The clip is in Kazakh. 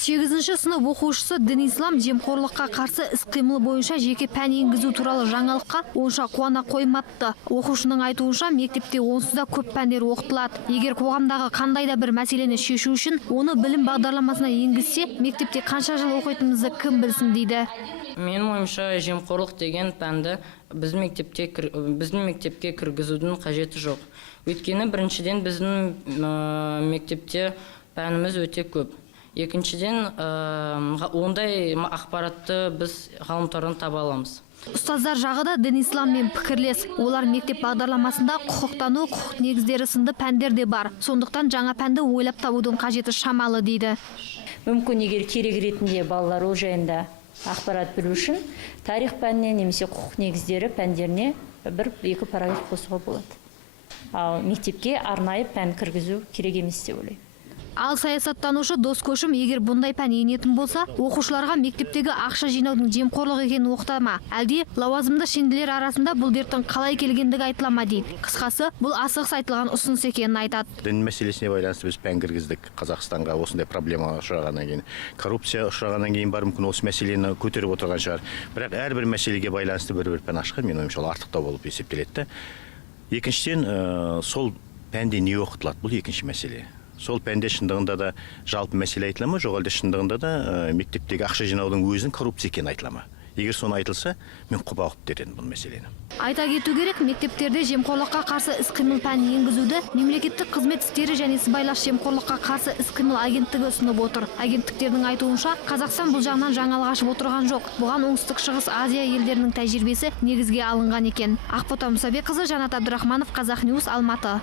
8-ші сынып оқушысы Дінислам жемқорлыққа қарсы іс-қимыл бойынша жеке пән енгізу туралы жаңалыққа онша қуана қоймапты. Оқушының айтуынша мектепте онсыз да көп пәндер оқытылады. Егер қоғамдағы қандай да бір мәселені шешу үшін оны білім бағдарламасына енгізсе, мектепте қанша жыл оқитынымызды кім білсін дейді. Менің ойымша жемқорлық деген пәнді біздің мектепке кіргізудің қажеті жоқ. Өйткені біріншіден біздің мектепте пәніміз өте көп. Екіншіден, ондай ақпаратты біз ғалымдардан таба аламыз. Ұстаздар жағы да Дінисламмен пікірлес. Олар мектеп бағдарламасында құқықтану, құқық негіздері сынды пәндер де бар. Сондықтан жаңа пәнді ойлап табудың қажеті шамалы дейді. Мүмкін егер керек ретінде балалар ол жайында ақпарат білу үшін тарих пәніне немесе құқық негіздері пәндеріне 1-2 параграф қосуға болады. Ал мектепке арнайы пән кіргізу керек емес деп ойлаймын. Ал саясаттанушы Дос Көшім, егер бұндай пән енетін болса, оқушыларға мектептегі ақша жинаудың жемқорлық екенін оқытама, әлде лауазымды шенділер арасында бұл дерттің қалай келгендігі айтылама дейді. Қысқасы, бұл асығыс айтылған ұсыныс екенін айтады. Дін мәселесіне байланысты біз пән кіргіздік. Қазақстанға осындай проблема ұшырағаннан кейін, коррупция ұшырағаннан кейін бар мүмкін осы мәселені көтеріп отырған шығар. Бірақ әрбір мәселеге байланысты бір пән ашқан, мен ойымша ол артықтау болып есептеледі. Екіншіден, сол пәнде не оқытылады, бұл екінші мәселе. Сол пәнде шындығында да жалпы мәселе айтыла ма, жоқ әлде шындығында да мектептегі ақша жинаудың өзінің коррупция екені айтыла ма? Егер соны айтылса, мен құба ұқып беремін бұл мәселені. Айта кету керек, мектептерде жемқорлыққа қарсы іс-қимыл пәнін енгізуді мемлекеттік қызмет істері және сыбайлас жемқорлыққа қарсы іс-қимыл агенттігі ұсынып отыр. Агенттіктердің айтуынша, Қазақстан бұл жағынан жаңалық ашып отырған жоқ. Бұған Оңтүстік Шығыс Азия елдерінің тәжірибесі негізге алынған екен. Ақбота Мұсабекқызы, Жанат Абдырахманов, Қазақ Ньюс, Алматы.